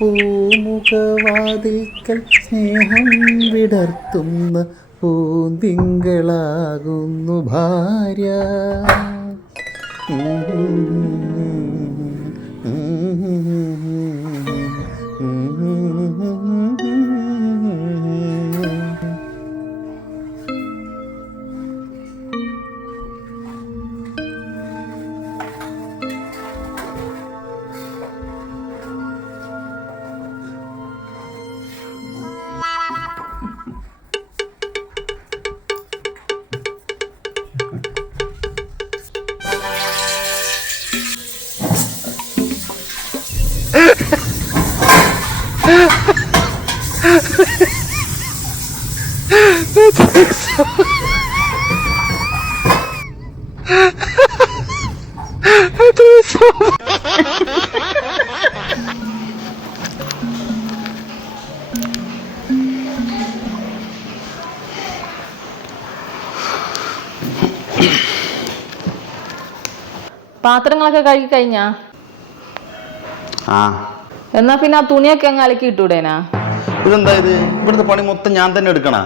പൂമുഖവാതിൽക്കൽ സ്നേഹം വിടർത്തുന്ന പൂന്തിങ്കളാകുന്നു ഭാര്യ. പാത്രങ്ങളൊക്കെ കഴുകി കഴിഞ്ഞാ? എന്നാ പിന്നെ ആ തുണിയൊക്കെ അങ്ങ് അലക്കി ഇട്ടൂടേനാ? ഇതെന്താ ഇത്? ഇവിടുത്തെ പണി മൊത്തം ഞാൻ തന്നെ എടുക്കണ?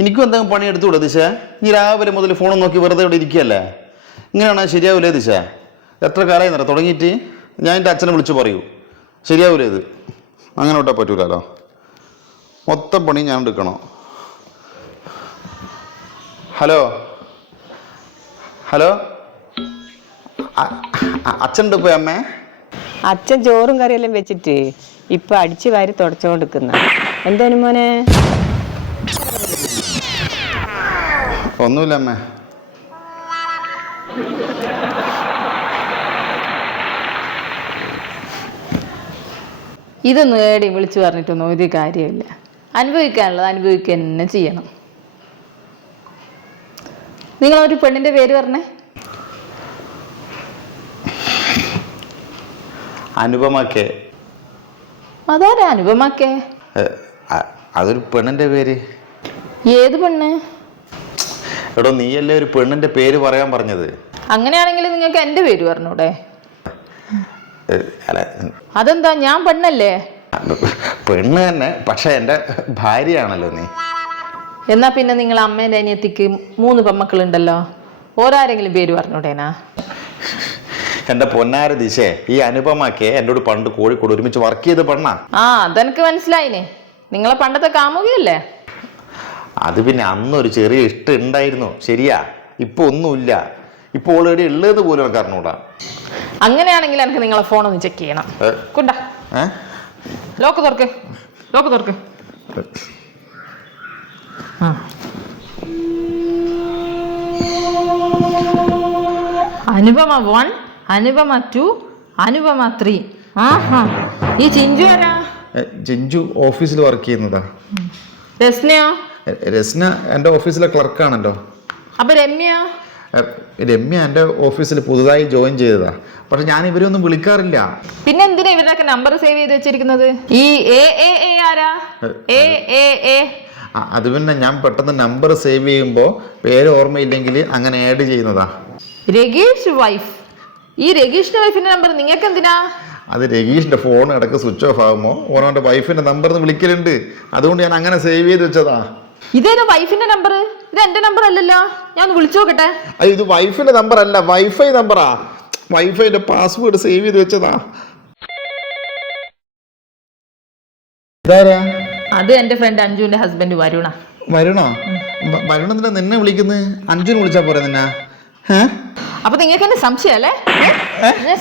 എനിക്കും എന്തെങ്കിലും പണി എടുത്തുകൂടെ ദിശ? നീ രാവിലെ മുതൽ ഫോൺ നോക്കി വെറുതെ ഇവിടെ ഇരിക്കുകയല്ലേ? ഇങ്ങനെയാണോ? ശരിയാവൂലേ ദിശ? എത്ര കാലമായി നിറ തുടങ്ങിയിട്ട്? ഞാൻ എൻ്റെ അച്ഛനെ വിളിച്ച് പറയൂ. ശരിയാവൂലേ ഇത്? അങ്ങനെ വിട്ടാൽ പറ്റൂലല്ലോ. മൊത്തം പണി ഞാൻ എടുക്കണോ? ഹലോ ഹലോ, അച്ഛനുണ്ട് പോയി അമ്മേ? അച്ഛൻ ചോറും കറിയെല്ലാം വെച്ചിട്ട് ഇപ്പൊ അടിച്ചു വാരി തുടച്ചോണ്ടിരിക്കുന്ന. എന്തോന്നു മോനെ? ഒന്നുമില്ല അമ്മേ. ഇതൊന്നും ഏടിയും വിളിച്ചു പറഞ്ഞിട്ടൊന്നും ഒരു കാര്യമില്ല. അനുഭവിക്കാനുള്ളത് അനുഭവിക്കുക തന്നെ ചെയ്യണം. നിങ്ങളൊരു പെണ്ണിന്റെ പേര് പറഞ്ഞേ. അനുപമക്കെ. അതാരാ അനുപമക്കെ? അതൊരു പെണ്ണിന്റെ പേര്. ഏത് പെണ്ണ്? എടോ, നീയല്ലേ ഒരു പെണ്ണിന്റെ പേര് പറയാൻ പറഞ്ഞത്? അങ്ങനെയാണെങ്കിൽ നിങ്ങൾക്ക് എന്റെ പേര് പറഞ്ഞൂടെ? അതെന്താ, ഞാൻ പെണ്ണല്ലേ? പെണ്ണ് തന്നെ, പക്ഷെ എന്റെ ഭാര്യയാണല്ലോ നീ. എന്നാ പിന്നെ നിങ്ങൾ അമ്മേന്റെ അനിയത്തിക്ക് 3 പെമ്മക്കളുണ്ടല്ലോ, ഓരാരെങ്കിലും പേര് പറഞ്ഞൂടേനാ? എന്റെ പൊന്നാര ദിശേ, ഈ അനുപമക്കെ എന്നോട് പണ്ട് കോഴിക്കോട് ഒരുമിച്ച് വർക്ക് ചെയ്ത് പെണ്ണാ. അതെനിക്ക് മനസ്സിലായിനെ. നിങ്ങളെ പണ്ടത്തെ കാമുകയല്ലേ? അത് പിന്നെ അന്നൊരു ചെറിയ ഇഷ്ടം ഉണ്ടായിരുന്നു, ശരിയാ. ഇപ്പൊ ഒന്നുമില്ല. ഇപ്പൊ ഓൾറെഡി ഉള്ളത് പോലും എനിക്ക് അറിഞ്ഞൂടാ. അങ്ങനെയാണെങ്കിൽ എനിക്ക് നിങ്ങളെ ഫോണൊന്ന് ചെക്ക് ചെയ്യണം. കൊണ്ടാ ലോക്ക് തുറക്ക്, ലോക്ക് തുറക്ക്. അനുപമ 1, അനുപമ 2, അനുപമ 3. ഈ ചിഞ്ചു ആരാ? ചിഞ്ചു ഓഫീസിൽ വർക്ക് ചെയ്യുന്നതാ. രസ്നയോ? രസ്ന എന്റെ ഓഫീസിലെ ക്ലർക്കാണല്ലോ. അപ്പൊ രമ്യ? രമ്യ എന്റെ ഓഫീസിൽ പുതുതായി ജോയിൻ ചെയ്തതാ. പക്ഷെ ഞാൻ ഇവരൊന്നും വിളിക്കാറില്ല. പിന്നെ എന്തിനാ ഇവരുടെയൊക്കെ നമ്പർ സേവ് ചെയ്ത് വെച്ചിരിക്കുന്നത്? ഈ ആരാ? അത് പിന്നെ ഞാൻ പെട്ടെന്ന് നമ്പർ സേവ് ചെയ്യുമ്പോ പേര് ഓർമ്മയില്ലെങ്കിൽ അങ്ങനെ ആഡ് ചെയ്യുന്നതാ. രഗീഷ് വൈഫ്. ഈ രഗീഷിന്റെ വൈഫിന്റെ നമ്പർ നിങ്ങൾക്ക് എന്തിനാ? അത് രഗീഷിന്റെ ഫോൺ ഇടയ്ക്ക് സ്വിച്ച് ഓഫ് ആകുമ്പോ ഓരോ വൈഫിന്റെ നമ്പർ വിളിക്കലുണ്ട്. അതുകൊണ്ട് ഞാൻ അങ്ങനെ സേവ് ചെയ്ത് വെച്ചതാ. ഇതേതോ വൈഫിന്റെ നമ്പർ? ഇത് എന്റെ നമ്പർ അല്ലല്ലോ. ഞാൻ ഒന്ന് വിളിച്ചു നോക്കട്ടെ. ഇത് വൈഫിന്റെ നമ്പർ അല്ല, വൈഫൈ നമ്പറാ. വൈഫൈന്റെ പാസ്വേഡ് സേവ് ചെയ്ത് വെച്ചതാ. അത് എന്റെ ഫ്രണ്ട് അഞ്ജുവിന്റെ ഹസ്ബൻഡ് വരുണ. വരുണോ? വരുണെന്തിനാ നിന്നെ വിളിക്കുന്നത്? അഞ്ജുനെ വിളിച്ചാ പോരെ നിന്നെ? അപ്പൊ നിങ്ങൾക്ക് എന്നെ സംശയല്ലേ?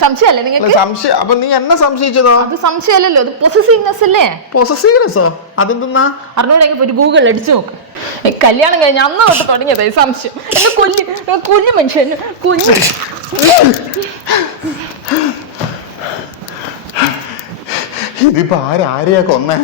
സംശയല്ലേ നിങ്ങൾക്ക്? സംശയം? അപ്പൊ നീ എന്നെ സംശയിച്ചതോ? അത് സംശയമല്ലല്ലോ, അത് പൊസസീവ്നെസ് അല്ലേ? പൊസസീവ്നെസ്സോ? അതെന്താ? അറിഞ്ഞൂടെങ്കിൽ പോയി ഗൂഗിളിൽ അടിച്ചു നോക്ക്. കല്യാണം കഴിഞ്ഞ അന്ന് തൊട്ട് തുടങ്ങിയതായി സംശയം. എന്നെ കൊല്ലു മനുഷ്യൻ കൊല്ലു. ഇതിപ്പോ ആരെയാ കൊന്നേ?